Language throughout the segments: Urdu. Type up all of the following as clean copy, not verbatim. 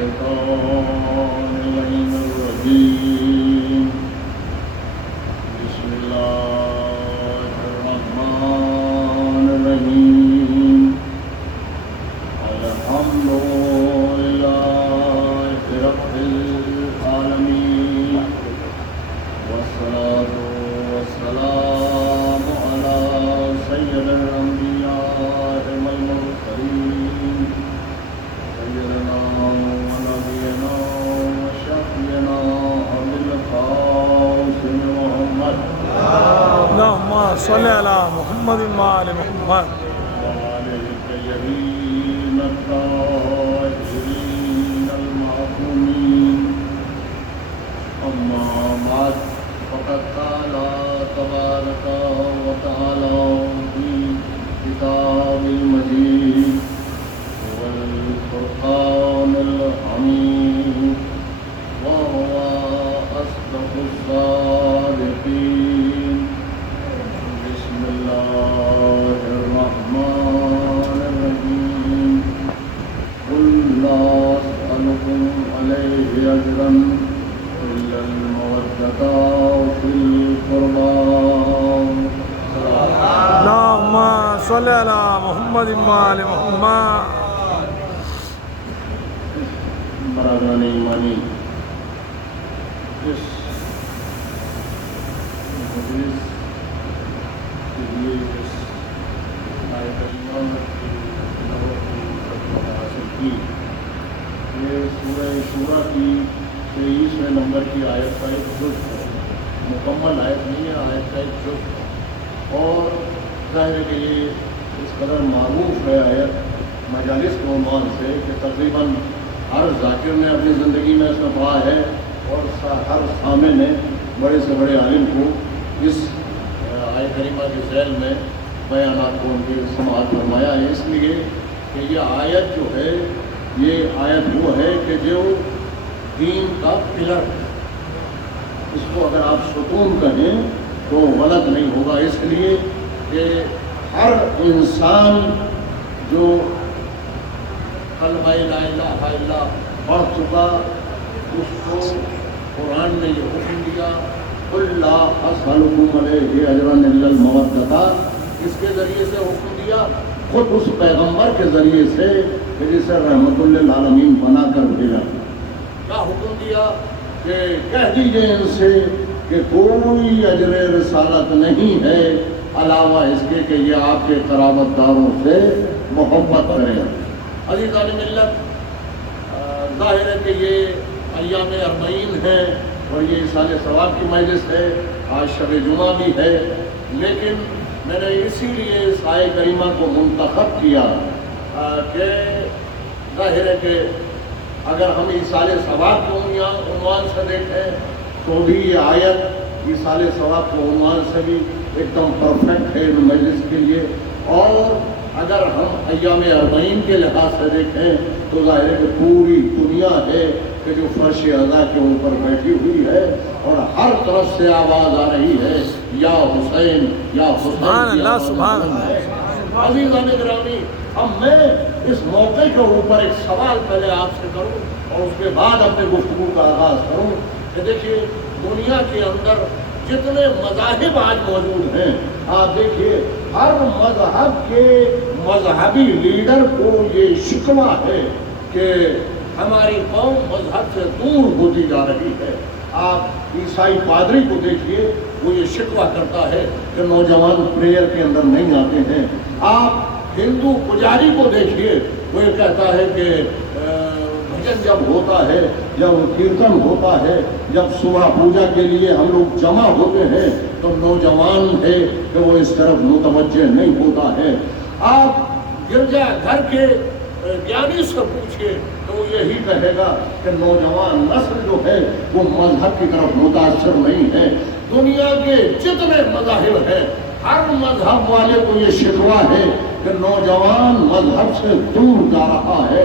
الشيطان اللعين الرجيم بسم الله الرحمن الرحيم الحمد لله رب العالمين والصلاة والسلام على سيد الأنبياء والمرسلين سيدنا ونبينا وشفيعنا أبي القاسم محمد اللهم صل على محمد وآل محمد وآله الطيبين الطاهرين المعصومين أما بعد فقد قال تبارك وتعالى في كتاب المجيد والفرقان الحميد وهو أصدق الصادقين بسم الله الرحمن الرحيم قل لا أسألكم عليه أجرا إلا المودة في القربى اللهم صل على محمد وآل محمد برادران ایمانی اس مجلس کے لیے اس آیت کریمہ کی تلاوت کی فرصت حاصل کی یہ سورہ شورى کی 23ویں نمبر کی آیت کا ایک جز ہے، مکمل آیت نہیں ہے، آیت کا ایک جز ہے، اور ظاہر ہے کہ یہ اس قدر معروف ہے آیت مجالس کے عنوان سے کہ تقریباً ہر ذاکر نے اپنی زندگی میں اس میں پڑھا ہے، اور ہر سامع نے بڑے سے بڑے عالم کو اس آیت کریمہ کے ذیل میں بیانات کو ان کے سماعت فرمایا ہے، اس لیے کہ یہ آیت جو ہے یہ آیت وہ ہے کہ جو دین کا پلر ہے، اس کو اگر آپ ستون کہیں تو غلط نہیں ہوگا، اس لیے کہ ہر انسان جو کلمہ لا الہ الا اللہ پڑھ چکا اس کو قرآن نے یہ حکم دیا قل لا اسألکم علیہ اجرا الا المودۃ، اس کے ذریعے سے حکم دیا، خود اس پیغمبر کے ذریعے سے کہ جسے رحمت للعالمین بنا کر بھیجا، کیا حکم دیا کہ کہہ دیجئے ان سے کہ کوئی اجر رسالت نہیں ہے علاوہ اس کے کہ یہ آپ کے قرابت داروں سے محبت کریں۔ عزیزان ملت، ظاہر ہے کہ یہ ایام اربعین ہے اور یہ سال ثواب کی مجلس ہے، آج شب جمعہ بھی ہے، لیکن میں نے اسی لیے اس آیت کریمہ کو منتخب کیا کہ ظاہر ہے کہ اگر ہم ایصال ثواب کے عنوان سے دیکھیں تو بھی یہ آیت ایصال ثواب کے عنوان سے بھی ایک دم پرفیکٹ ہے ان مجلس کے لیے، اور اگر ہم ایام اربعین کے لحاظ سے دیکھیں تو ظاہر ہے کہ پوری دنیا ہے کہ جو فرش عزا کے اوپر بیٹھی ہوئی ہے اور ہر طرف سے آواز آ رہی ہے یا حسین یا حسین، سبحان اللہ سبحان اللہ۔ عزیزان گرامی، اب میں اس موقع کے اوپر ایک سوال پہلے آپ سے کروں اور اس کے بعد اپنے گفتگو کا آغاز کروں کہ دیکھیے دنیا کے اندر جتنے مذاہب آج موجود ہیں، آپ دیکھیے ہر مذہب کے مذہبی لیڈر کو یہ شکوہ ہے کہ ہماری قوم مذہب سے دور ہوتی جا رہی ہے۔ آپ عیسائی پادری کو دیکھیے، وہ یہ شکوہ کرتا ہے کہ نوجوان پریئر کے اندر نہیں آتے ہیں۔ آپ ہندو پجاری کو دیکھیے، وہ یہ کہتا ہے کہ بھجن جب ہوتا ہے، جب کیرتن ہوتا ہے، جب صبح پوجا کے لیے ہم لوگ جمع ہوتے ہیں تو نوجوان ہے کہ وہ اس طرف متوجہ نہیں ہوتا ہے۔ آپ گرجا گھر کے جانی سے پوچھئے تو وہ یہی کہے گا کہ نوجوان نسل جو ہے وہ مذہب کی طرف متاثر نہیں ہے۔ دنیا کے جتنے مذاہب ہیں ہر مذہب والے کو یہ شکوہ ہے کہ نوجوان مذہب سے دور جا رہا ہے،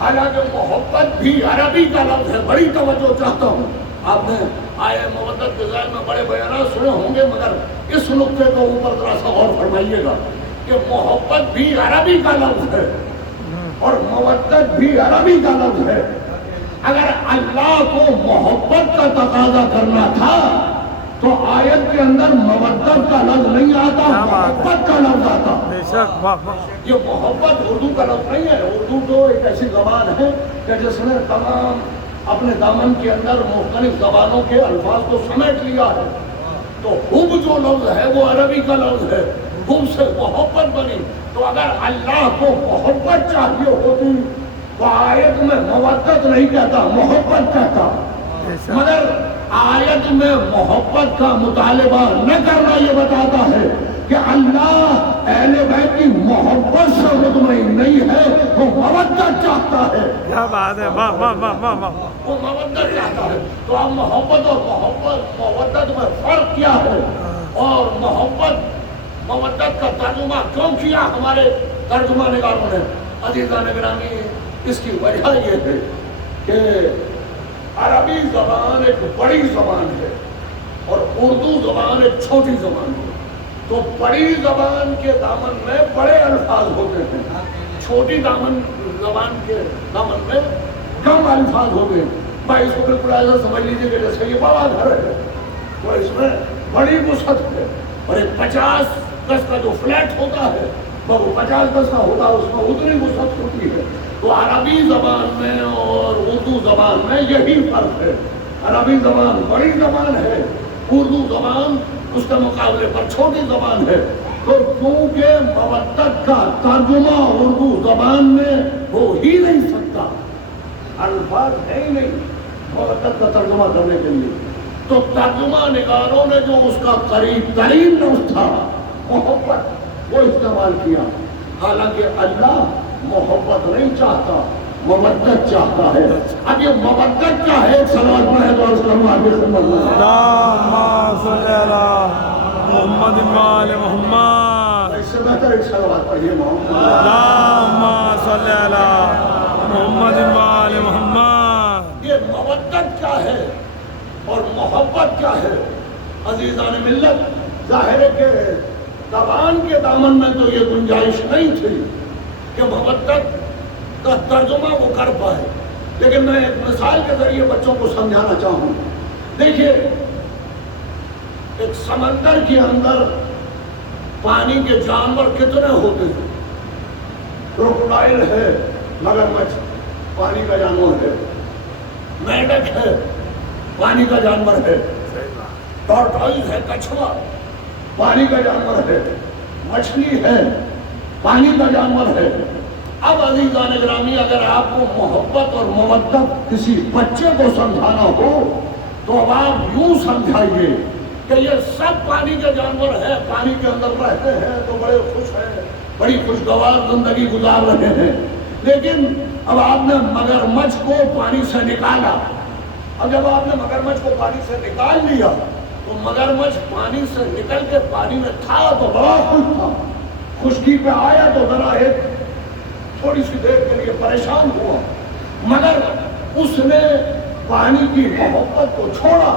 حالانکہ محبت بھی عربی کا لفظ ہے. بڑی توجہ چاہتا ہوں. آپ نے آئے مودت کے ذیل میں بڑے بیانات سنے ہوں گے، مگر اس نقطے کو اوپر ذرا سا غور فرمائیے گا کہ محبت بھی عربی کا لفظ ہے اور مودت بھی عربی کا لفظ ہے. اگر اللہ کو محبت کا تقاضا کرنا تھا تو آیت کے اندر مودت کا لفظ نہیں آتا، محبت کا لفظ آتا. بے شک، واہ واہ. یہ محبت اردو کا لفظ نہیں ہے. اردو تو ایک ایسی زبان ہے کہ جس نے تمام اپنے دامن کے اندر مختلف زبانوں کے الفاظ کو سمیٹ لیا ہے. تو حب جو لفظ ہے وہ عربی کا لفظ ہے. حب سے محبت بنی. تو اگر اللہ کو محبت چاہیے ہوتی تو آیت میں مودت نہیں کہتا، محبت کہتا. مگر آیت میں محبت کا مطالبہ نہ کرنا یہ بتاتا ہے کہ اللہ اہل بیت کی محبت سے مطمئن نہیں ہے، وہ مودت چاہتا ہے. کیا بات ہے، واہ واہ واہ واہ واہ. وہ مودت چاہتا ہے. تو اب محبت اور مودت میں فرق کیا ہے، اور مودت کا ترجمہ کیوں کیا ہمارے ترجمہ نگاروں نے؟ عزیزان گرامی، اس کی وجہ یہ ہے کہ عربی زبان ایک بڑی زبان ہے اور اردو زبان ایک چھوٹی زبان ہے. تو بڑی زبان کے دامن میں بڑے الفاظ ہوتے ہیں، چھوٹی زبان کے دامن میں کم الفاظ ہوتے ہیں. بھائی اس کو بالکل ایسا سمجھ لیجیے کہ جیسے یہ بڑا گھر ہے تو اس میں بڑی وسعت ہے، اور ایک 50 گز کا جو فلیٹ ہوتا ہے وہ 50 گز کا ہوتا ہے، اس میں اتنی وسعت ہوتی ہے. تو عربی زبان میں اور اردو زبان میں یہی فرق ہے. عربی زبان بڑی زبان ہے، اردو زبان اس کے مقابلے پر چھوٹی زبان ہے. تو کیونکہ مودت کا ترجمہ اردو زبان میں ہو ہی نہیں سکتا، الفاظ ہے ہی نہیں مودت کا ترجمہ کرنے کے لیے، تو ترجمہ نگاروں نے جو اس کا قریب ترین لفظ تھا محبت وہ استعمال کیا. حالانکہ اللہ محبت نہیں چاہتا، مودت چاہتا ہے. اب یہ مودت کیا ہے؟ ایک سوال پڑھے تو عرض کروں آگے خدمت میں. اللہم صلی علی محمد و آل محمد. اس سے بہتر ایک سوال پڑھیے محمد. اللہم صلی علی محمد و آل محمد. یہ مودت کیا ہے اور محبت کیا ہے؟ عزیزان ملت، ظاہر ہے کہ زبان کے دامن میں تو یہ گنجائش نہیں تھی کہ مودت کا ترجمہ وہ کر پائے. لیکن میں ایک مثال کے ذریعے بچوں کو سمجھانا چاہوں. دیکھیے، ایک سمندر کے اندر پانی کے جانور کتنے ہوتے ہیں؟ کروکوڈائل ہے، مگرمچھ پانی کا جانور ہے. میڈک ہے، پانی کا جانور ہے. ٹارٹائز ہے، کچھوا پانی کا جانور ہے. مچھلی ہے، پانی کا جانور ہے. اب عزیزان گرامی، اگر آپ کو محبت اور مودت کسی بچے کو سمجھانا ہو تو اب آپ یوں سمجھائیے کہ یہ سب پانی کے جانور ہیں، پانی کے اندر رہتے ہیں تو بڑے خوش ہیں، بڑی خوشگوار زندگی گزار رہے ہیں. لیکن اب آپ نے مگرمچھ کو پانی سے نکالا. اب جب آپ نے مگرمچھ کو پانی سے نکال لیا تو مگرمچھ پانی سے نکل کے پانی میں تھا تو بڑا خوش تھا. خشکی پہ آیا تو ذرا ایک تھوڑی سی دیر کے لیے پریشان ہوا، مگر اس نے پانی کی محبت کو چھوڑا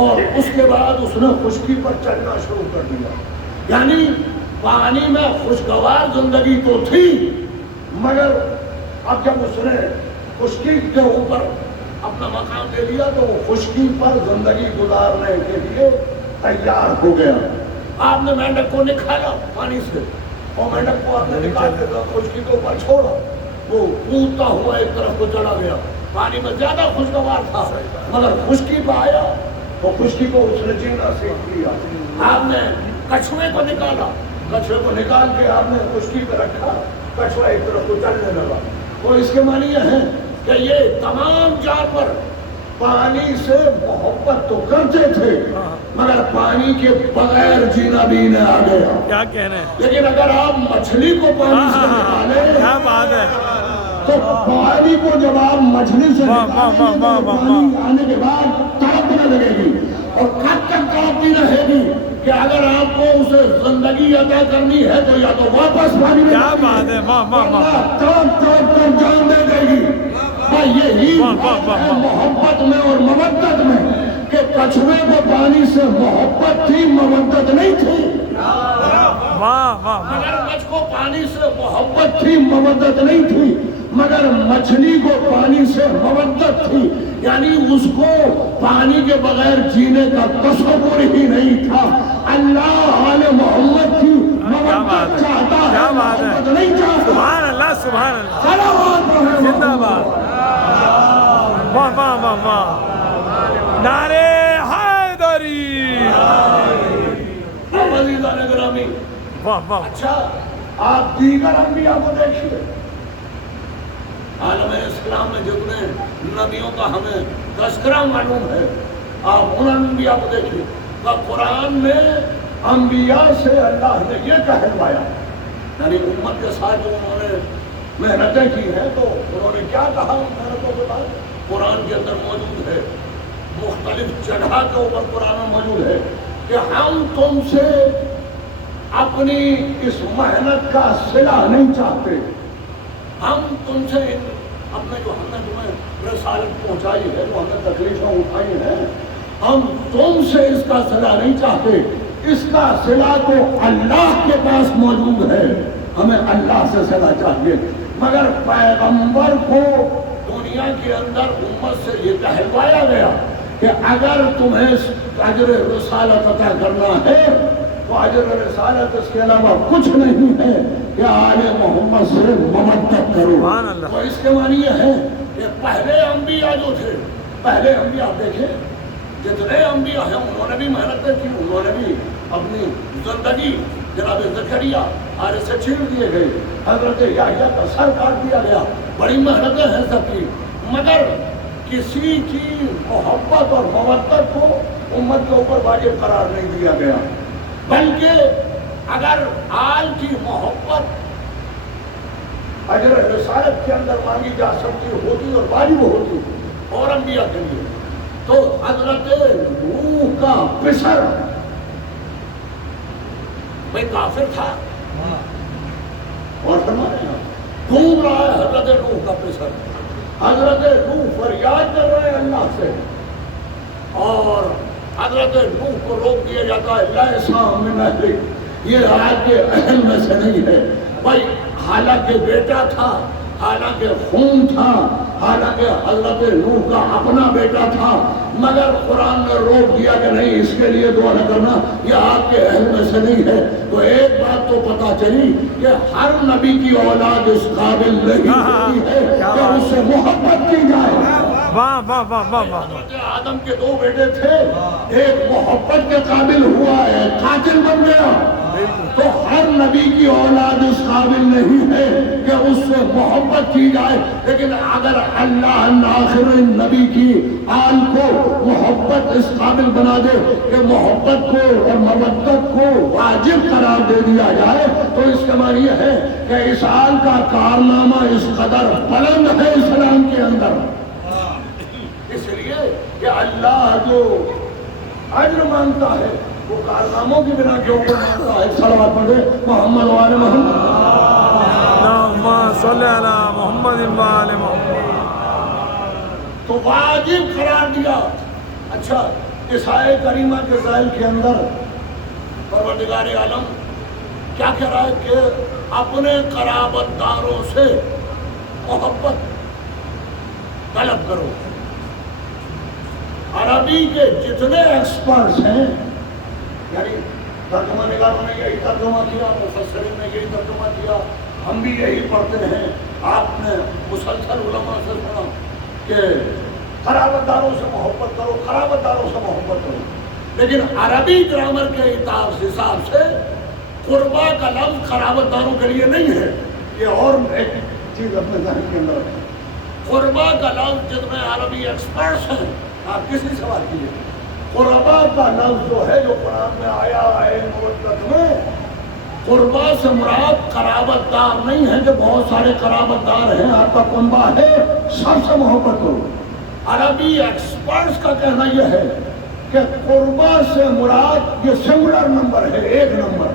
اور اس کے بعد اس نے خشکی پر چلنا شروع کر دیا. یعنی پانی میں خوشگوار زندگی تو تھی، مگر اب جب اس نے خشکی کے اوپر اپنا مقام دے لیا تو وہ خشکی پر زندگی گزارنے کے لیے تیار ہو گیا. آپ نے مینڈک کو نکالا پانی سے اور مینڈک کو آپ نے نکال کے خشکی کے اوپر چھوڑا، وہ کودتا ہوا ایک طرف کو چلا گیا. پانی میں زیادہ خوشگوار تھا، مگر خشکی پہ آیا تو خشکی کو اس نے جینا سیکھ لیا. آپ نے کچھوے کو نکالا، کچھوے کو نکال کے آپ نے خشکی پہ رکھا، کچھوا ایک طرف کو چلنے لگا. تو اس کے معنی یہ ہے کہ یہ تمام جانور پانی سے محبت تو کرتے تھے مگر پانی کے بغیر جینا بھی انہیں آ گیا. کیا کہنے ہیں؟ لیکن اگر آپ مچھلی کو پانی سے نکالیں، کیا بات ہے، تو پانی کو جب آپ مچھلی سے نکالیں تو پانی آنے کے بعد تڑپنے لگے گی اور کب تک تڑپتی رہے گی کہ اگر آپ کو اسے زندگی زندگی عطا کرنی ہے تو یا تو واپس پانی میں کیا بات ہے، واہ واہ واہ، تڑپ جان دے دے گی. بھائی یہی ہے محبت میں اور مودت میں کہ کچھوے کو پانی سے محبت تھی، مودت نہیں تھی. واہ واہ، مگر کچھ کو پانی سے محبت تھی، مودت نہیں تھی. مگر مچھلی کو پانی سے مودت تھی، یعنی اس کو پانی کے بغیر جینے کا تصور ہی نہیں تھا. اللہ آل محمد کی مودت چاہتا ہے، محبت نہیں چاہتا. سبحان اللہ سبحان اللہ، صلوات ہے زندہ باد، واہ واہ واہ واہ، نعرے حیدری، عزیزان گرامی. واہ واہ، اچھا آپ دیگر انبیاء کو دیکھیے. عالم اسلام میں جتنے نبیوں کا ہمیں تذکرہ معلوم ہے، آپ ان انبیاء کو دیکھیے. قرآن میں انبیاء سے اللہ نے یہ کہلوایا، یعنی امت کے ساتھ جو انہوں نے محنتیں کی ہیں تو انہوں نے کیا کہا ان محنتوں کے بعد؟ قرآن کے اندر موجود ہے، مختلف جگہ کے اوپر قرآن میں موجود ہے کہ ہم تم سے اپنی اس محنت کا صلہ نہیں چاہتے. ہم تم سے اپنے جو ہم نے تمہیں رسالت پہنچائی ہے، جو ہم نے تکلیفیں اٹھائی ہیں، ہم تم سے اس کا صلہ نہیں چاہتے. اس کا صلہ تو اللہ کے پاس موجود ہے، ہمیں اللہ سے صلہ چاہیے. مگر پیغمبر کو دنیا کے اندر امت سے یہ کہلوایا گیا کہ اگر تمہیں اجر رسالت عطا کرنا ہے تو اجر رسالت اس کے علاوہ کچھ نہیں ہے کہ آل محمد سے مودت کرو. تو اس کے معنی یہ ہے کہ پہلے انبیاء جو تھے، پہلے انبیاء دیکھیں جتنے انبیاء ہیں انہوں نے بھی محنتیں کی، انہوں نے بھی اپنی زندگی، جناب زکریا آرے سے چھین دیے گئے، حضرت یحییٰ کا سر کاٹ دیا گیا، بڑی محنتیں ہیں سب کی. مگر کسی کی محبت اور مودت کو امت کے اوپر واجب قرار نہیں دیا گیا، بلکہ اگر آل کی محبت اجر رسالت کے اندر مانگی جا سکتی ہوتی اور واجب ہوتی اور انبیاء کے لیے تو حضرت نوح کا پسر بھئی کافر تھا اور ڈھونڈ رہا ہے حضرت نوح کا پسر. حضرت نوح فریاد کر رہے ہیں اللہ سے اور حضرت نوح کو روک دیا جاتا ہے، لیسا من اہلک، یہ آپ کے اہل میں سے نہیں ہے. بھائی حالانکہ بیٹا تھا، حالانکہ خون تھا، حالانکہ حضرت نوح کا اپنا بیٹا تھا، مگر قرآن نے روک دیا کہ نہیں، اس کے لیے دعا نہ کرنا، یہ آپ کے اہل میں سے نہیں ہے. تو ایک بات تو پتا چلی کہ ہر نبی کی اولاد اس قابل نہیں ہوتی ہے کہ اس سے محبت کی جائے. واہ واہ واہ واہ واہ، حضرت آدم کے دو بیٹے تھے، ایک محبت کے قابل ہوا ہے، قاتل بن گیا. تو ہر نبی کی اولاد اس قابل نہیں ہے کہ اس سے محبت کی جائے. لیکن اگر اللہ آخر نبی کی آل کو محبت اس قابل بنا دے کہ محبت کو اور مودت کو واجب قرار دے دیا جائے تو اس کا معنی یہ ہے کہ اس آل کا کارنامہ اس قدر بلند ہے اسلام کے اندر. اس لیے کہ اللہ جو اجر مانگتا ہے وہ کارناموں کی بنا کے اوپر مانگتا ہے. صلوات پڑھے محمد و آل محمد. اللہم صلی علی محمد و آل محمد. تو واجب قرار دیا. اچھا اس آیت کریمہ کے ذیل کے اندر پروردگار عالم کیا کہہ رہا ہے کہ اپنے قرابت داروں سے محبت طلب کرو. عربی کے جتنے ایکسپرٹس ہیں، یعنی ترجمہ نگاروں نے یہی ترجمہ کیا، مفسرین نے یہی ترجمہ کیا، ہم بھی یہی پڑھتے ہیں. آپ نے مسلسل علماء سے سنا کہ قرابت داروں سے محبت کرو، قرابت داروں سے محبت کرو. لیکن عربی گرامر کے حساب سے قربا کا لفظ قرابت داروں کے لیے نہیں ہے. یہ اور ایک چیز اپنے ذہن کے اندر رکھیں. قربا کا لفظ جتنے عربی ایکسپرٹس ہیں، آپ کسی سے بات کیجیے، قربا کا لفظ جو ہے جو قرآن میں آیا ہے مودت میں، قربا سے مراد قرابت دار نہیں ہے کہ بہت سارے قرابت دار ہیں، آپ کا کنبہ ہے، سب سے محبت کرو. عربی ایکسپرٹس کا کہنا یہ ہے کہ قربا سے مراد یہ سنگولر نمبر ہے، ایک نمبر،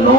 9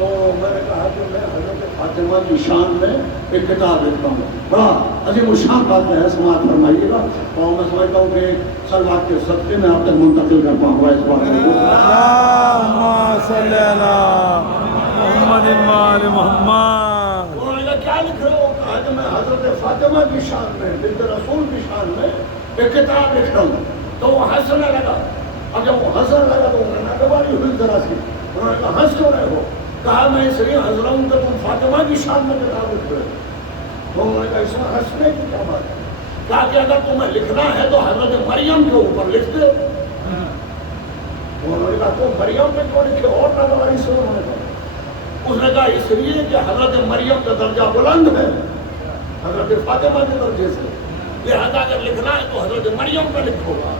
تو میں نے کہا کہ میں حضرت فاطمہ کی شان میں ایک کتاب لکھتا ہوں. بڑا عظیم الشان بات ہے, سماعت فرمائیے گا. اور میں سمجھتا ہوں کہ سلوات کے صدقے میں آپ تک منتقل کر پاؤں گا اس بات کو. اللہم صلی علی محمد و آل محمد. انہوں نے کہا کیا لکھ رہے ہو؟ کہا کہ میں حضرت فاطمہ کی شان میں, بنت رسول کی شان میں ایک کتاب لکھ رہا ہوں. تو وہ ہنسنے لگا. اب جب وہ ہنسنے لگا تو انہوں نے ناگواری ہوئی ذرا سی. انہوں نے کہا ہنس کیوں رہے ہو؟ کہا میں اس لیے ہنس رہا ہوں کہ تم فاطمہ کی شان میں کتاب لکھ رہے ہو. تو انہوں نے کہا اس میں ہنسنے کی کیا بات ہے؟ کہا کہ اگر تمہیں لکھنا ہے تو حضرت مریم کے اوپر لکھ دے. انہوں نے کہا تو مریم پہ کیوں لکھے؟ اور ناگواری سے انہوں نے کہا. اس نے کہا اس لیے کہ حضرت مریم کا درجہ بلند ہے حضرت فاطمہ کے درجے سے, لہذا اگر لکھنا ہے تو حضرت مریم کا لکھو گا.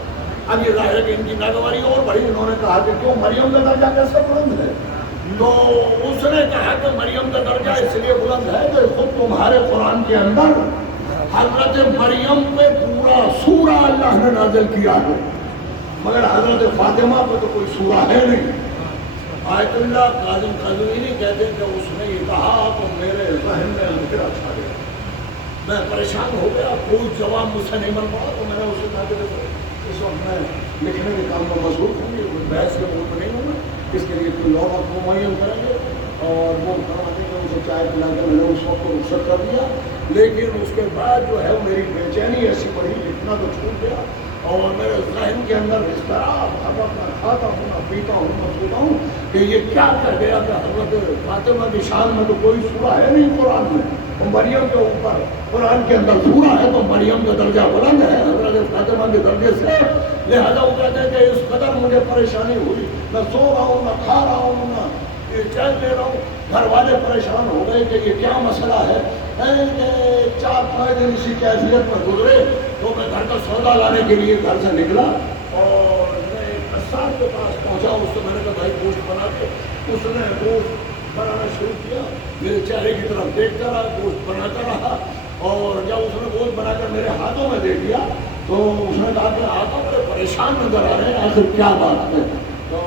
اب یہ ظاہر ہے کہ ان کی ناگواری اور بڑی. انہوں نے کہا کہ کیوں مریم کا درجہ کیسے بلند ہے؟ تو اس نے کہا کہ مریم کا درجہ اس لیے بلند ہے کہ خود تمہارے قرآن کے اندر حضرت مریم پہ پورا سورہ اللہ نے نازل کیا ہے, مگر حضرت فاطمہ پہ تو کوئی سورہ ہے نہیں. آیت اللہ قاظم قزوینی کہتے ہیں کہ اس نے یہ کہا تو میرے ذہن میں اندھیرا چھا گیا. میں پریشان ہو گیا, کوئی جواب مجھ سے نہیں مل پڑا. تو میں نے اسے کہا کہ اس وقت میں لکھنے کے کام میں مصروف ہوں گی, کوئی بحث کے موڈ میں نہیں ہوں گا, اس کے لیے کوئی اور وقت معین کریں گے. اور وہ فرماتے کہ اسے چائے پلا کے میں نے اس وقت کو رخصت کر دیا. لیکن اس کے بعد جو ہے میری بے چینی ایسی بڑی, لکھنا تو چھوٹ گیا اور میرے ذہن کے اندر اس طرح میں کھاتا ہوں, نہ پیتا ہوں, نہ سوتا ہوں کہ یہ کیا کر گیا کہ حضرت فاطمہ کی شان میں تو کوئی سورہ ہے نہیں قرآن میں. مریم کے اوپر قرآن کے اندر سورہ ہے تو مریم کا درجہ بلند ہے حضرت فاطمہ کے درجے سے. لہذا وہ کہتے ہیں کہ اس قدر مجھے پریشانی ہوئی, نہ سو رہا ہوں, نہ کھا رہا ہوں, نہ چین لے رہا ہوں. گھر والے پریشان ہو گئے کہ یہ کیا مسئلہ ہے. 4-5 دن اسی کیفیت پر گزرے تو میں گھر کا سودا لانے کے لیے گھر سے نکلا اور میں ایک قصاب کے پاس پہنچا. اس سے میں نے کہا بھائی گوشت بنا کے. اس نے گوشت بنانا شروع کیا, میرے چہرے کی طرف دیکھتا رہا, گوشت بناتا رہا. اور جب اس نے گوشت بنا کر میرے ہاتھوں میں دے دیا تو اس نے کہا کہ آقا بڑے پریشان نظر آ رہے ہیں, آخر کیا بات ہے؟ تو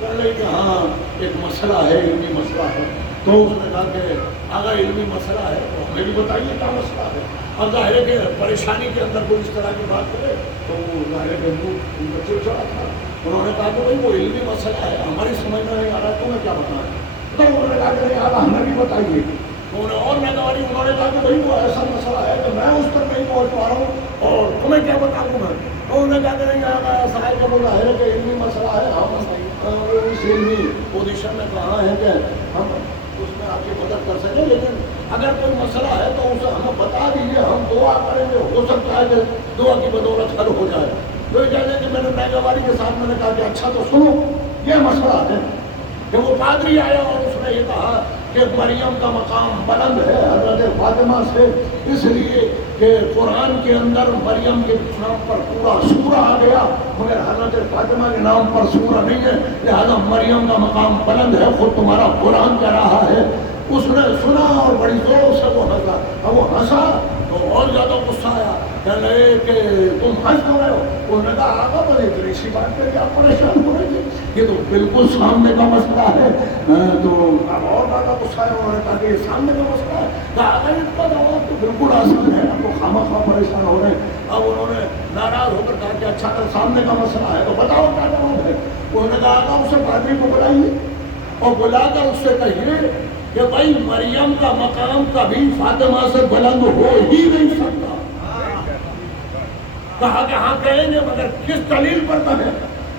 کہنے لگے کہ ہاں ایک مسئلہ ہے, علمی مسئلہ ہے. تو اس نے کہا کہ آگا علمی مسئلہ ہے تو ہمیں بھی بتائیے کیا مسئلہ ہے. اب ظاہر ہے کہ پریشانی کے اندر کوئی اس طرح کی بات کرے تو ظاہر ہے کہ منہ چڑچڑا تھا. انہوں نے کہا کہ بھائی وہ علمی مسئلہ ہے, ہماری سمجھ میں نہیں آ رہا, تمہیں کیا بتانا ہے؟ تو انہوں نے کہا کہ نہیں آگا ہمیں بھی بتائیے. تو انہیں اور ناگواری. انہوں نے کہا کہ بھائی وہ ایسا مسئلہ ہے کہ میں اس پر نہیں پہنچ پا رہا ہوں اور تمہیں کیا بتاؤں میں. تو انہوں نے کہا کہ نہیں آگا ایسا ہے کہ وہ ظاہر ہے کہ علمی مسئلہ ہے, ہم اس علمی پوزیشن میں کہاں ہے کہ ہم اس میں آپ کی مدد کر سکیں, لیکن اگر کوئی مسئلہ ہے تو اسے ہمیں بتا دیجیے, ہم دعا کریں گے, ہو سکتا ہے کہ دعا کی بدولت حل ہو جائے. تو یہ کہتے ہیں کہ میں نے ناگواری کے ساتھ میں نے کہا کہ اچھا تو سنو یہ مسئلہ ہے کہ وہ پادری آیا اور اس نے یہ کہا کہ مریم کا مقام بلند ہے حضرت فاطمہ سے, اس لیے کہ قرآن کے اندر مریم کے نام پر پورا سورہ آ گیا مگر حضرت فاطمہ کے نام پر سورہ نہیں ہے, لہذا مریم کا مقام بلند ہے, خود تمہارا قرآن کہہ رہا ہے. اس نے سنا اور بڑی زور سے وہ ہنسا. اب وہ ہنسا تو اور زیادہ غصہ آیا, کہنے لگے کہ تم ہنس کیوں رہے ہو؟ انہوں نے کہا آقا پر اتنی سی بات پہ کیا پریشان ہو رہے تھے, یہ تو بالکل سامنے کا مسئلہ ہے. تو اب اور زیادہ غصہ آیا. انہوں نے کہا کہ یہ سامنے کا مسئلہ ہے. کہا آقا اس کا جواب تو بالکل آسان ہے, اب تو خواہ پریشان ہو رہے ہیں. اب انہوں نے ناراض ہو کر کہا کہ اچھا اگر سامنے کا مسئلہ ہے تو بتاؤ کیا جواب ہے. انہوں نے کہا آقا اسے پادری کو بلائیے اور بلا کر اس سے کہیے کہ بھائی مریم کا مقام کبھی فاطمہ سے بلند ہو ہی نہیں سکتا. کہا کہ ہاں کہیں گے مگر کس دلیل پر کہیں؟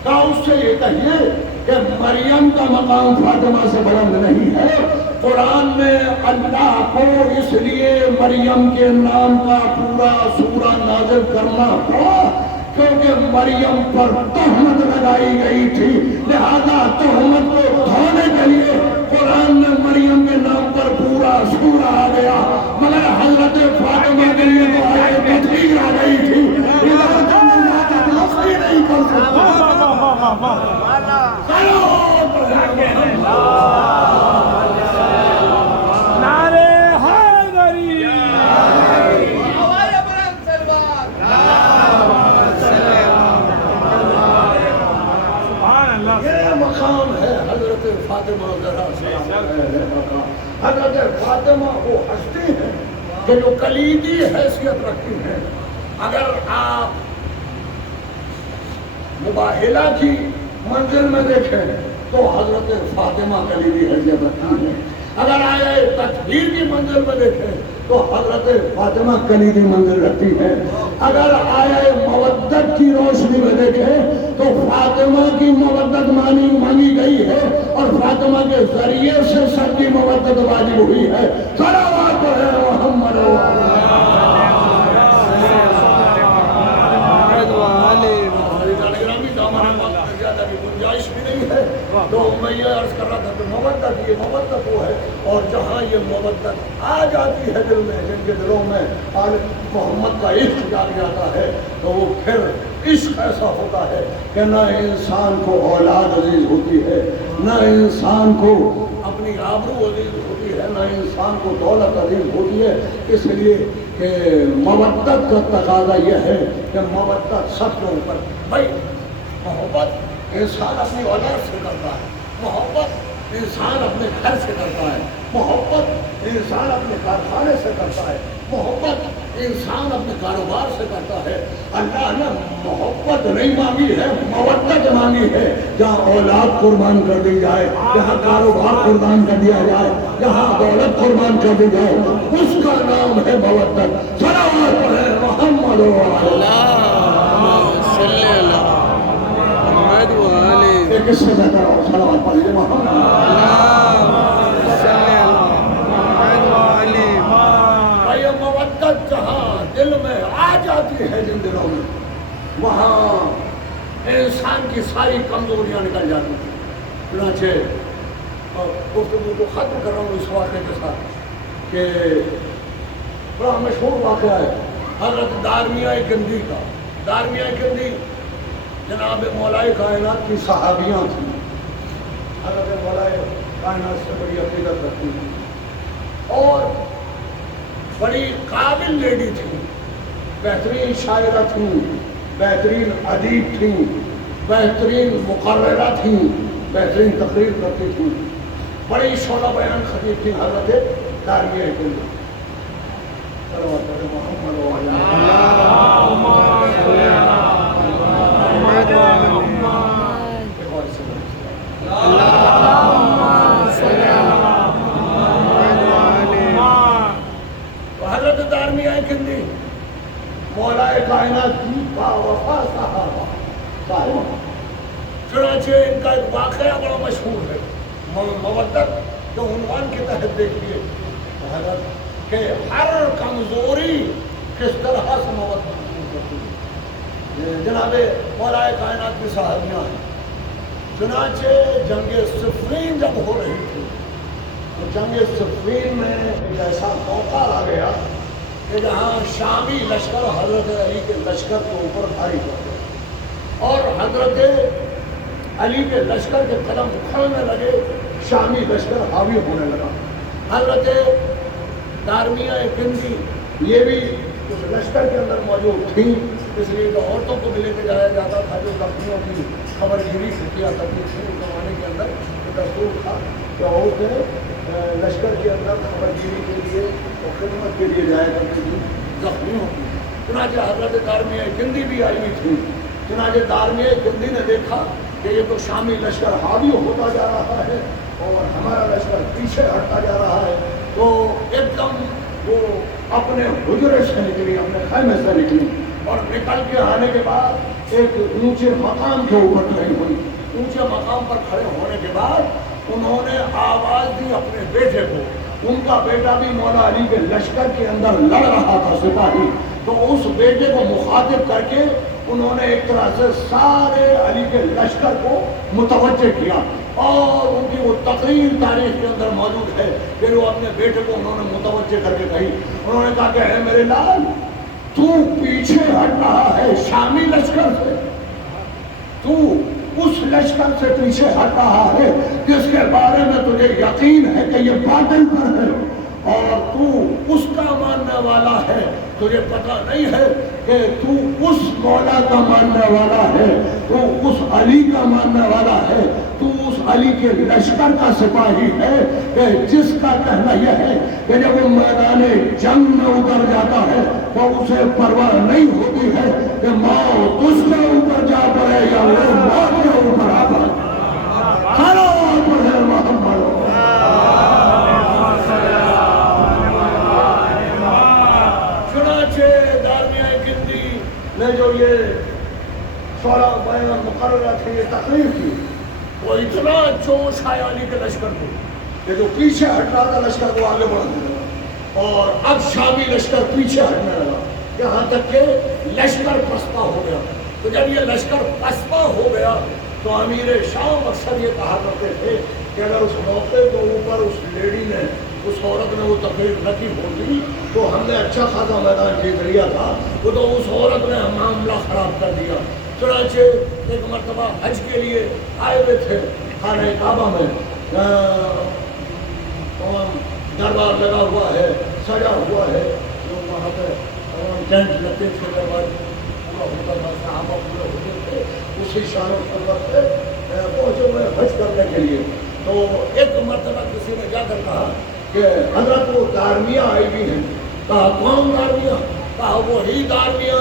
کہا اس سے یہ کہیے کہ مریم کا مقام فاطمہ سے بلند نہیں ہے. قرآن میں اللہ کو اس لیے مریم کے نام کا پورا سورہ نازل کرنا پڑا کیونکہ مریم پر تہمت لگائی گئی تھی, لہذا تہمت کو دھونے کے لیے قرآن میں مریم کے نام پر پورا سورہ آ گیا, مگر حضرت فاطمہ کے لیے تو آیت تطہیر آ گئی تھی. نہیں کر فاطمہ ذرا سلام. حضرت فاطمہ وہ ہستی ہیں کہ جو کلیدی حیثیت رکھتی ہیں. اگر آپ مباہلہ کی منزل میں دیکھیں تو حضرت فاطمہ کلیدی حیثیت رکھتی ہیں. اگر آئے تطہیر کی منزل میں دیکھیں تو حضرت فاطمہ کلیدی منزل رکھتی ہے. اگر آئے مودت کی روشنی میں دیکھیں تو فاطمہ کی مودت مانگی گئی ہے اور فاطمہ کے ذریعے سے سب کی مودت واجب ہوئی ہے. صلوات ہے محمد گنجائش بھی نہیں ہے. تو میں یہ عرض کر رہا تھا کہ مودت، یہ مودت وہ ہے، اور جہاں یہ مودت آ جاتی ہے دل میں، جن کے دلوں میں آل محمد کا عشق جاگ جاتا ہے تو وہ پھر عشق ایسا ہوتا ہے کہ نہ انسان کو اولاد عزیز ہوتی ہے، نہ انسان کو اپنی آبرو عزیز ہوتی ہے، نہ انسان کو دولت عزیز ہوتی ہے. اس لیے کہ مودت کا تقاضا یہ ہے کہ مودت سب کے اوپر. بھائی محبت انسان اپنی اولاد سے کرتا ہے، محبت انسان اپنے گھر سے کرتا ہے، محبت انسان اپنے کارخانے سے کرتا ہے، محبت انسان اپنے کاروبار سے کرتا ہے. اللہ نے محبت نہیں مانگی ہے، مودت مانگی ہے. جہاں اولاد قربان کر دی جائے، جہاں کاروبار قربان کر دیا جائے، جہاں دولت قربان کر دی جائے، اس کا نام ہے مودت. صلوات ہے محمد کس سے بہتر ہو؟ صلوات پڑھیے محمد. یہ مودت جہاں دل میں آ جاتی ہے، جن دلوں میں، وہاں انسان کی ساری کمزوریاں نکل جاتی ہیں. چنانچہ گفتگو کو ختم کر رہا ہوں اس واقعے کے ساتھ کہ بڑا مشہور واقعہ ہے حضرت دارمیہ گندی کا. دارمیہ گندی جناب مولائے کائنات کی صحابیاں تھیں. حضرت مولائے کائنات سے بڑی عقیدت رکھتی تھی اور بڑی قابل لیڈی تھیں، بہترین شاعرہ تھیں، بہترین ادیب تھیں، بہترین مقررہ تھیں، بہترین تقریر کرتی تھیں، بڑی شعلہ بیان خطیب تھیں حضرت دارمیہ گندی. صلوات محمد حضرت دارمیہ گندی مولائے کائنات کی باوفا صحابہ. چنانچہ ان کا ایک واقعہ بڑا مشہور ہے. مودت کے عنوان کے تحت دیکھیے حضرت کہ ہر کمزوری کس طرح سے مودت کرتی ہے. جناب مولائے کائنات کی صحابیاں ہیں. چنانچہ جنگ صفین جب ہو رہی تھی تو جنگ صفین میں ایک ایسا موقع آ گیا کہ جہاں شامی لشکر حضرت علی کے لشکر کے اوپر بھاری پڑ گئے اور حضرت علی کے لشکر کے قدم اکھڑنے لگے، شامی لشکر حاوی ہونے لگا. حضرت دارمیہ گندی یہ بھی اس لشکر کے اندر موجود تھیں، اس لیے کہ عورتوں کو بھی لے کے جایا جاتا تھا جو زخمیوں کی خبر گیری کیا کرتی تھی. اس زمانے کے اندر یہ دستور تھا کہ عورتیں لشکر کے اندر خبر گیری کے لیے اور خدمت کے لیے جایا کرتی تھی زخمیوں کی. چنانچہ حضرت دارمیہ گندی بھی آئی ہوئی تھی. چنانچہ دارمیہ گندی نے دیکھا کہ یہ تو شامی لشکر حاوی ہوتا جا رہا ہے اور ہمارا لشکر پیچھے ہٹتا جا رہا ہے، تو ایک دم وہ اپنے حجرے سے نکلی، اپنے خیمے سے نکلی اور نکل کے آنے کے بعد ایک اونچے مقام کے اوپر کھڑی ہوئی. اونچے مقام پر کھڑے ہونے کے بعد انہوں نے آواز دی اپنے بیٹے کو. ان کا بیٹا بھی مولا علی کے لشکر کے اندر لڑ رہا تھا سپاہی، تو اس بیٹے کو مخاطب کر کے انہوں نے ایک طرح سے سارے علی کے لشکر کو متوجہ کیا اور ان کی وہ تقریر تاریخ کے اندر موجود ہے. پھر وہ اپنے بیٹے کو انہوں نے متوجہ کر کے کہی، انہوں نے کہا کہ اے میرے لال، تو پیچھے ہٹ رہا ہے شامی لشکر سے، تو اس لشکر سے پیچھے ہٹ رہا ہے جس کے بارے میں تجھے یقین ہے کہ یہ باطل پر ہے اور تو اس کا ماننے والا ہے. تجھے پتہ نہیں ہے کہ تو اس مولا کا ماننے والا ہے، تو اس علی کا ماننے والا ہے، تو اس علی کے لشکر کا سپاہی ہے کہ جس کا کہنا یہ ہے کہ جب وہ میدان جنگ میں اتر جاتا ہے تو اسے پرواہ نہیں ہوتی ہے کہ موت اس کے اوپر جا پڑے یا وہ موت کے اوپر آ پڑے۔ ہلو پڑھے محمد۔ چنانچہ دارمیہ کندی نے جو یہ شورا بیان مقررہ تھے، یہ تقریر کی، وہ اتنا جوش آیا علی کے لشکر کو کہ جو پیچھے ہٹ رہا تھا لشکر کو آگے بڑھانے لگا، اور اب شامی لشکر پیچھے ہٹنے لگا، یہاں تک کہ لشکر پسپا ہو گیا۔ تو جب یہ لشکر پسپا ہو گیا تو امیر شام اکثر یہ کہا کرتے تھے کہ اگر اس موقع کے اوپر اس لیڈی نے، اس عورت نے وہ تقریر نہ کی ہوتی تو ہم نے اچھا خاصا میدان جیت لیا تھا، وہ تو اس عورت نے معاملہ خراب کر دیا۔ چنانچہ ایک مرتبہ حج کے لیے آئے ہوئے تھے خانہ کعبہ میں، دربار لگا ہوا ہے، سجا ہوا ہے، لوگ وہاں پہ ٹینٹ لگتے تھے، دربار پورا ہوتا تھا، صحابہ پورے ہوتے تھے، اسی شان و شوکت سے پہنچے ہوئے حج کرنے کے لیے۔ تو ایک مرتبہ کسی نے جا کر کہا کہ حضرت وہ دارمیہ آئی بھی ہیں۔ کہا کون دارمیہ؟ کہا وہی دارمیہ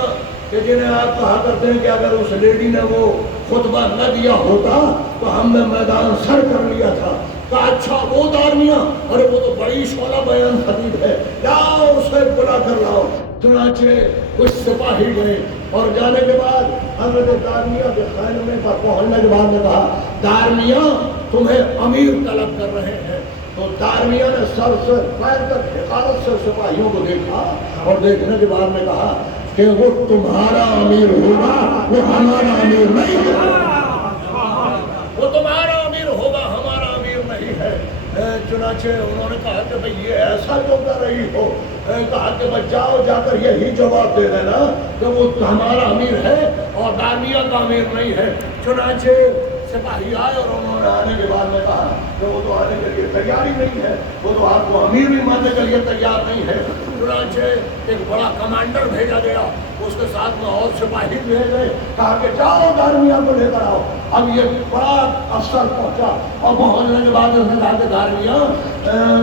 کہ جنہیں آپ کہا کرتے ہیں کہ اگر اس لیڈی نے وہ خطبہ نہ دیا ہوتا تو ہم نے میدان سر کر لیا تھا۔ کہا اچھا وہ دارمیہ، ارے وہ تو بڑی شعلہ بیان خطیب ہے، لاؤ اسے بلا کر لاؤ۔ چنانچہ کچھ سپاہی گئے اور جانے کے بعد حضرت دارمیہ کے خیمے پر پہنچنے کے بعد نے کہا دارمیہ تمہیں امیر طلب کر رہے ہیں۔ تو دارمیہ نے سر سے پیر تک حقارت سے سپاہیوں کو دیکھا اور دیکھنے کے بعد میں کہا کہ وہ تمہارا امیر ہوگا، وہ ہمارا امیر نہیں ہے، وہ تمہارا امیر ہوگا، ہمارا امیر نہیں ہے۔ چنانچہ انہوں نے کہا کہ بھئی یہ ایسا کیوں کر رہی ہو؟ کہا کہ بھئی جاؤ جا کر یہی جواب دے دینا کہ وہ ہمارا امیر ہے اور دارمیہ کا امیر نہیں ہے۔ چنانچہ سپاہی آئے اور انہوں نے آنے کے بعد میں کہا کہ وہ تو آنے کے لیے تیار ہی نہیں ہے، وہ تو آپ کو امیر بھی ماننے کے لیے تیار نہیں ہے۔ چنانچہ ایک بڑا کمانڈر بھیجا گیا، اس کے ساتھ میں اور سپاہی بھیجے گئے، کہا کہ جاؤ دارمیہ کو لے کر آؤ۔ اب یہ بڑا افسر پہنچا اور پہنچنے کے بعد اس نے کہا کہ دارمیہ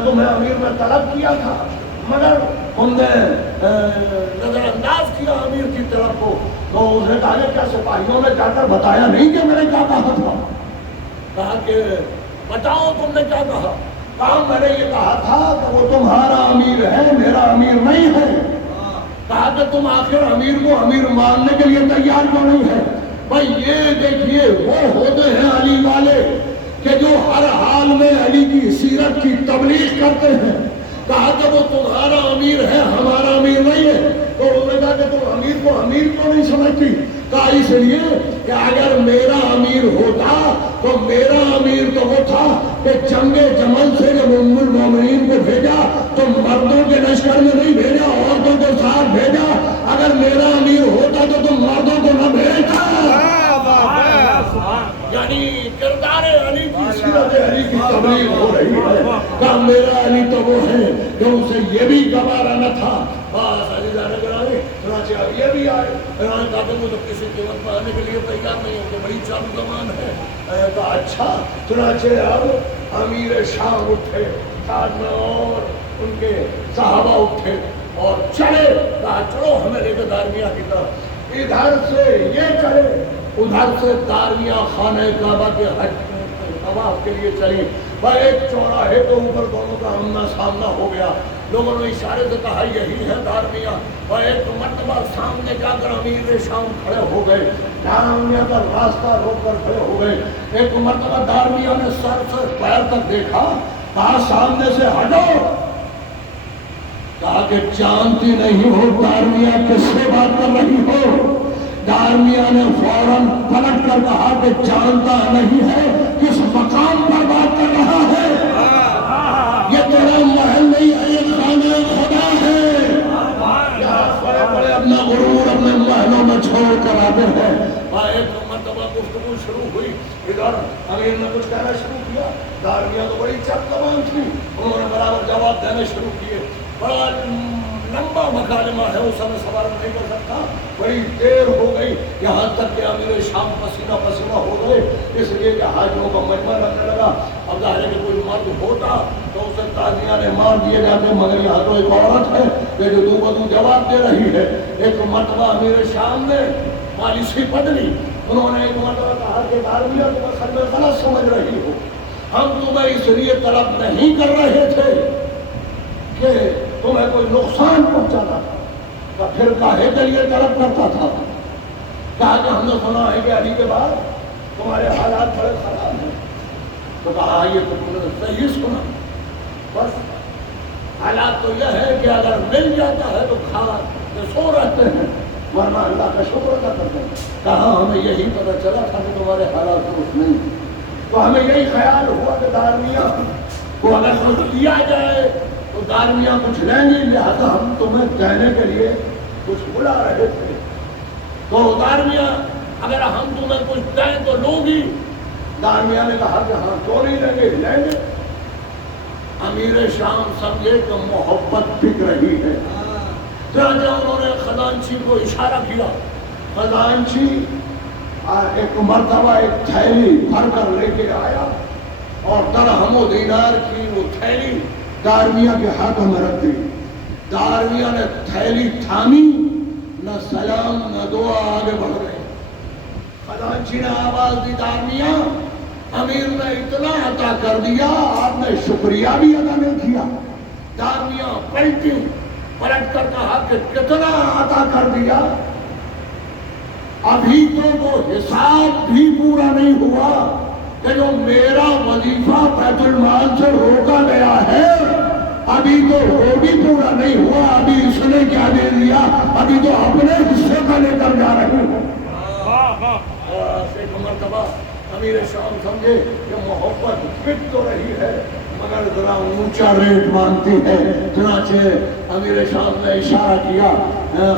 تمہیں امیر نے طلب کیا تھا مگر ہم نے نظر انداز کیا امیر کی طرف کو۔ تو اس نے کہا کہ کیا سپاہیوں نے جا کر بتایا نہیں کہ میں نے کیا کہا تھا؟ کہا کہ بتاؤ تم نے کیا کہا؟ کہا میں نے یہ کہا تھا کہ وہ تمہارا امیر ہے، میرا امیر نہیں ہے۔ کہا کہ تم آخر امیر کو امیر ماننے کے لیے تیار کیوں نہیں ہے؟ بھائی یہ دیکھیے وہ ہوتے ہیں علی والے کہ جو ہر حال میں علی کی سیرت کی تبلیغ کرتے ہیں۔ کہا کہ وہ تمہارا امیر ہے، ہمارا امیر نہیں ہے۔ تو انہوں نے کہا کہ تم امیر کو امیر کیوں نہیں سمجھتی؟ کہا اس لیے کہ اگر میرا امیر ہوتا تو میرا امیر تو وہ تھا کہ جنگ جمل سے جب ام المومنین کو بھیجا تو مردوں کے لشکر میں نہیں بھیجا، عورتوں کے ساتھ بھیجا۔ اگر میرا امیر ہوتا تو تم مردوں کو نہ بھیجتا۔ یعنی کردار علی کی سیرت علی کی تبلیغ ہو رہی ہے کہ میرا علی تو وہ ہے کہ اسے یہ بھی گوارا نہ تھا۔ بس علی جانے کے آئے، چنانچہ اب یہ بھی آئے، کہا کہ وہ تو کسی قیمت میں آنے کے لیے تیار نہیں ہو، تو بڑی چالو زمان ہے۔ کہا اچھا۔ چنانچہ اب امیر شام اٹھے، ساتھ میں اور ان کے صحابہ اٹھے اور چلے۔ کہا چلو ہمیں لے کے دارمیہ کی طرف، ادھر سے یہ چلے ادھر سے دارمیہ خانہ کعبہ کے حج طواف کے لیے چلی۔ ایک چوراہے کے اوپر دونوں کا آمنا سامنا ہو گیا، لوگوں نے اشارے سے کہا یہی ہے دارمیہ، اور ایک مرتبہ سامنے جا کر امیر شام کھڑے ہو گئے، دارمیہ کا راستہ روک کر کھڑے ہو گئے۔ ایک مرتبہ دارمیہ نے سر سے پیر تک دیکھا، کہا سامنے سے ہٹو۔ کہا کہ جانتی نہیں ہو دارمیہ کس سے بات کر رہی ہو؟ دارمیہ نے فوراً پلٹ کر کہا کہ جانتا نہیں ہے کس مقام پر بات کر رہا ہے، یہ تیرا محل نہیں ہے، یہ خانہ خدا ہے۔ یہاں بڑے بڑے اپنا غرور اپنے محلوں میں چھوڑ کر آتے ہیں۔ ایک مرتبہ گفتگو شروع ہوئی، ادھر امیر نے کچھ کہنا شروع کیا، دارمیہ تو بڑی چک زبان تھی، انہوں نے برابر جواب دینے شروع کیے۔ بڑا لمبا مکالمہ ہے، اس میں سوال نہیں کر سکتا. بڑی دیر ہو گئی، یہاں تک کہ امیر شام پسینہ پسینہ ہو گئے، اس لیے کہ حاجیوں کا مجمع لگنے لگا. اب ظاہر ہے کہ کوئی مرد ہوتا تو اسے تازیاں نے مار دیے جاتے، مگر یہاں تو ایک عورت ہے کہ جو دو بدو جواب دے رہی ہے. ایک مرتبہ امیر شام نے پالیسی بدلی، انہوں نے ایک مرتبہ کہا کہ دارمیہ تم اصل میں غلط سمجھ رہی ہو، ہم تمہیں اس لیے طلب نہیں کر رہے تھے کہ تمہیں کوئی نقصان پہنچانا تھا، تو پھر کاہے کے لیے طلب کرتا تھا؟ کہا کہ ہم نے سنا ہے کہ علی کے بعد تمہارے حالات بڑے خراب ہیں. تو کہا یہ تو تم نے صحیح سنا، بس حالات تو یہ ہے کہ اگر مل جاتا ہے تو کھا کے سو رہتے ہیں، ورنہ اللہ کا شکر ادا کرتے ہیں. کہا ہمیں یہی پتہ چلا تھا کہ تمہارے حالات درست نہیں، تو ہمیں یہی خیال ہوا کہ دارمیہ کو اگر کچھ دیا جائے تو دارمیہ کچھ لیں گی، لہذا ہم تمہیں کہنے کے لیے کچھ بلا رہے تھے. تو دارمیہ اگر ہم تمہیں کچھ دیں تو لو گی؟ دارمیہ نے کہا کہ ہاں کیوں نہیں لیں گے، لیں گے. امیر شام سمجھے کہ محبت بک رہی ہے، چنانچہ انہوں نے خزانچی کو اشارہ کیا. خزانچی ایک مرتبہ ایک تھیلی بھر کر لے کے آیا اور درہم و دینار کی وہ تھیلی دارمیہ کے ہاتھوں میں رکھ دی. دارمیہ نے تھیلی تھامی، نہ سلام نہ دعا، آگے بڑھ گئے. خزانچی نے آواز دی دارمیہ امیر نے اتنا عطا کر دیا، آپ نے شکریہ بھی ادا نہیں کیا. دارمیہ پلٹ کر کہا کہ کتنا عطا کر دیا، ابھی تو وہ حساب بھی پورا نہیں ہوا کہ جو میرا وظیفہ بیت المال سے روکا گیا ہے، ابھی تو وہ بھی پورا نہیں ہوا. ابھی اس نے کیا دے دیا، ابھی تو اپنے حصے کا لے کر جا رہے ہوں. ایک مرتبہ امیر شام سمجھے کہ محبت بک تو رہی ہے مگر ذرا اونچا ریٹ مانگتی ہے. چنانچہ امیر شام نے اشارہ کیا،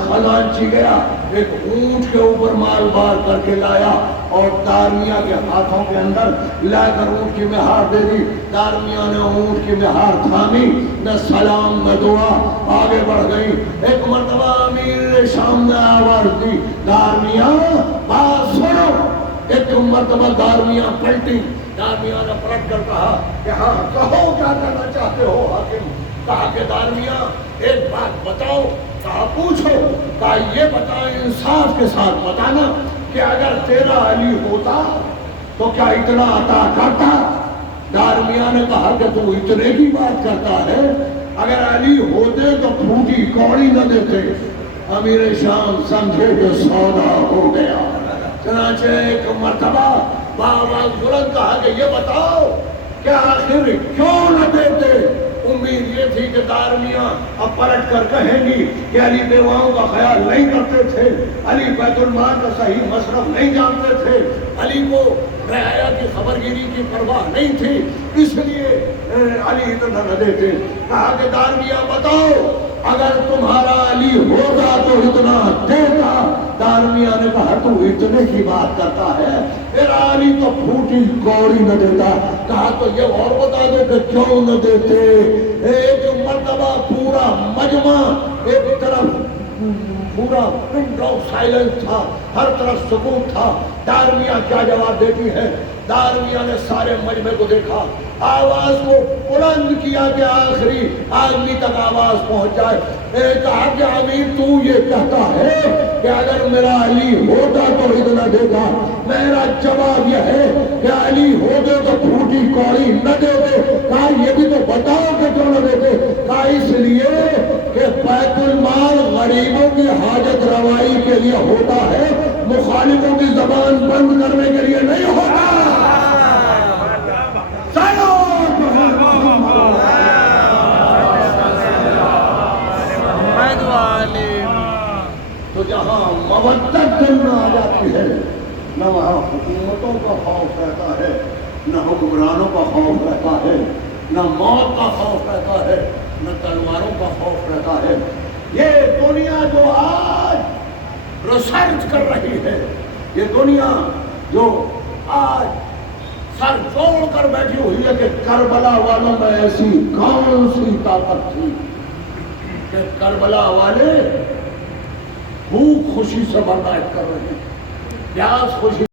خزانچی گیا، ایک اونٹ کے اوپر مال بار کر کے لایا اور دارمیہ کے ہاتھوں کے اندر لا کر اونٹ کی مہار دے دی. دارمیہ نے اونٹ کی مہار تھامی، نہ سلام نہ دعا، آگے بڑھ گئی. ایک مرتبہ امیر شام نے آواز دی، دارمیہ بات سنو. ایک مرتبہ دارمیہ پلٹی. دارمیہ نے پلٹ کر کہا کہ ہاں کہو کیا کرنا چاہتے ہو حاکم. کہا کہ دارمیہ ایک بات بتاؤ. کہا پوچھو. کہا یہ بتاؤ، انصاف کے ساتھ بتانا کہ اگر تیرا علی ہوتا تو کیا اتنا عطا کرتا؟ دارمیہ نے کہا کہ تو اتنے کی بات کرتا ہے، اگر علی ہوتے تو پھوٹی کوڑی نہ دیتے. امیر شام سمجھے کہ سودا ہو گیا. چنانچہ ایک مرتبہ بآواز بلند کہا کہ یہ بتاؤ کہ آخر کیوں نہ دیتے؟ امید یہ تھی کہ دارمیہ اب پلٹ کر کہیں گی کہ علی بیواؤں کا خیال نہیں کرتے تھے، علی بیت المال کا صحیح مصرف نہیں جانتے تھے، علی کو رعایا کی خبر گیری کی پرواہ نہیں تھی، اس لیے علی اتنا نہ دیتے. کہا کہ دارمیہ بتاؤ اگر تمہارا علی ہوگا تو اتنا دیتا. دارمیہ نے کہا تو اتنے کی بات کرتا ہے، میرا علی تو پھوٹی کوڑی نہ دیتا. کہا تو یہ اور بتا دو کہ کیوں نہ دیتے. ایک مرتبہ پورا مجمع ایک طرف پورا پن آف سائلنس تھا، ہر طرف سکوت تھا. دارمیہ کیا جواب دیتی ہے؟ دارمیہ نے سارے مجمع کو دیکھا، آواز کو بلند کیا کہ آخری آدمی تک آواز پہنچ جائے. کہا کہ امیر تو یہ کہتا ہے کہ اگر میرا علی ہوتا تو اتنا دے گا. میرا جواب یہ ہے کہ علی ہوتے تو پھوٹی کوڑی نہ دیتے. کہا یہ بھی تو بتاؤ کہ کیوں نہ دیتے. کہا اس لیے کہ بیت المال غریبوں کی حاجت روائی کے لیے ہوتا ہے، مخالفوں کی زبان بند کرنے کے لیے نہیں ہوتا. تو جہاں مودت دل میں آ جاتی ہے، نہ وہاں حکومتوں کا خوف رہتا ہے، نہ حکمرانوں کا خوف رہتا ہے، نہ موت کا خوف رہتا ہے، نہ تلواروں کا خوف رہتا ہے. یہ دنیا جو آج ریسرچ کر رہی ہے، یہ دنیا جو آج سر جوڑ کر بیٹھی ہوئی ہے کہ کربلا والوں میں ایسی کون سی طاقت تھی کہ کربلا والے بھوک خوشی سے برداشت کر رہے ہیں، پیاس خوشی